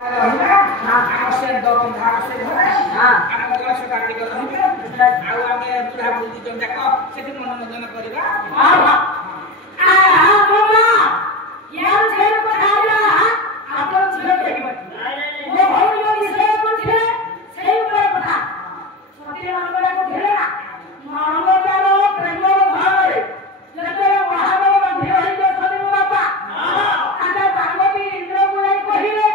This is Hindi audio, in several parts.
आवश्यक दौरान आवश्यक है हम क्लास काटी कर रहिबे आउ आगे पूरा बुद्धि जम जाक सेठी मनोरंजन करिबा हां हां आ बाबा यार जेल पठाइला आपन जीवन देखिबा वो भौनियो विषय कोन थिले सेही ऊपर पठा सत्य मानबला को थिले ना मानवतारो प्रेमो भाव जते महादेव बंधी होई के सदी बाबा आजा पार्वती इंद्र को कहिले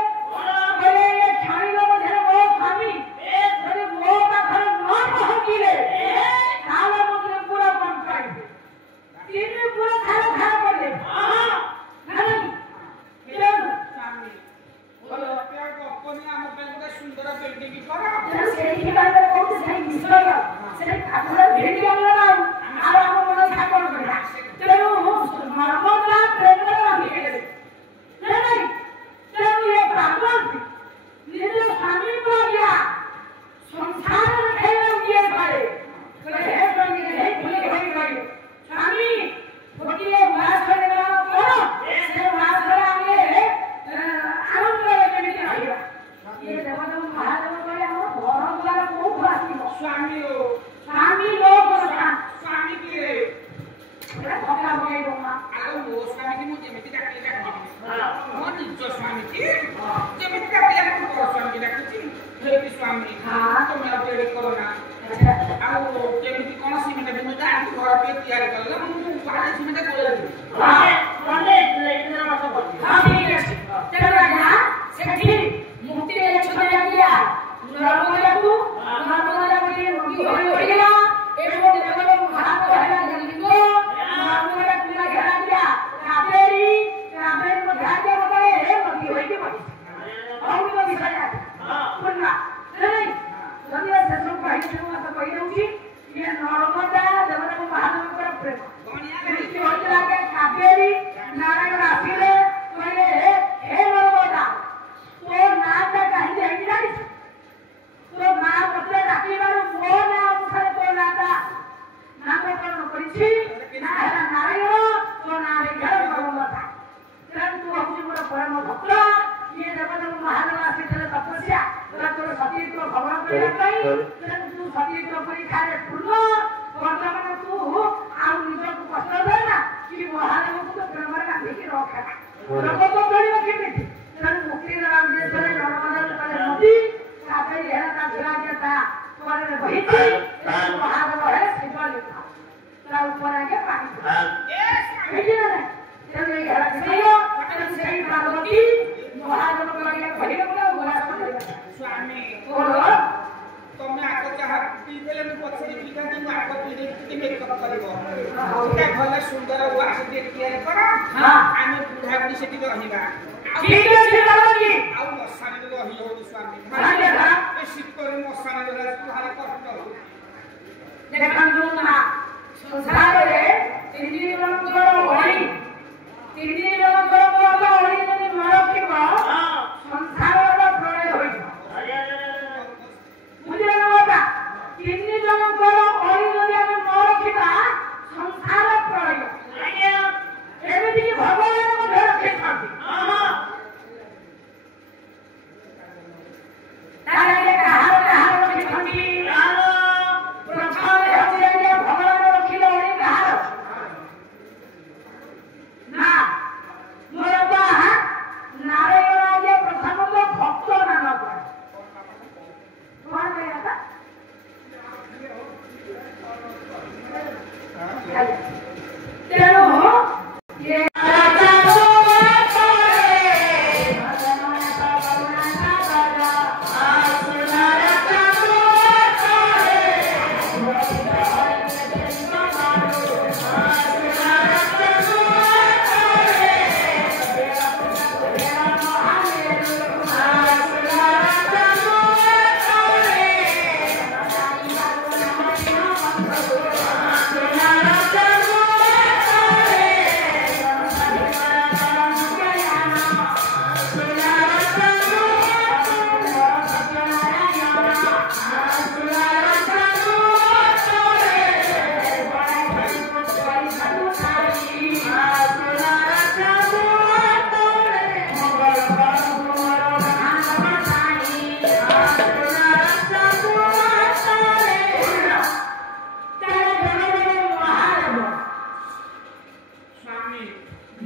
ना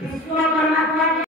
विश्वकर्मा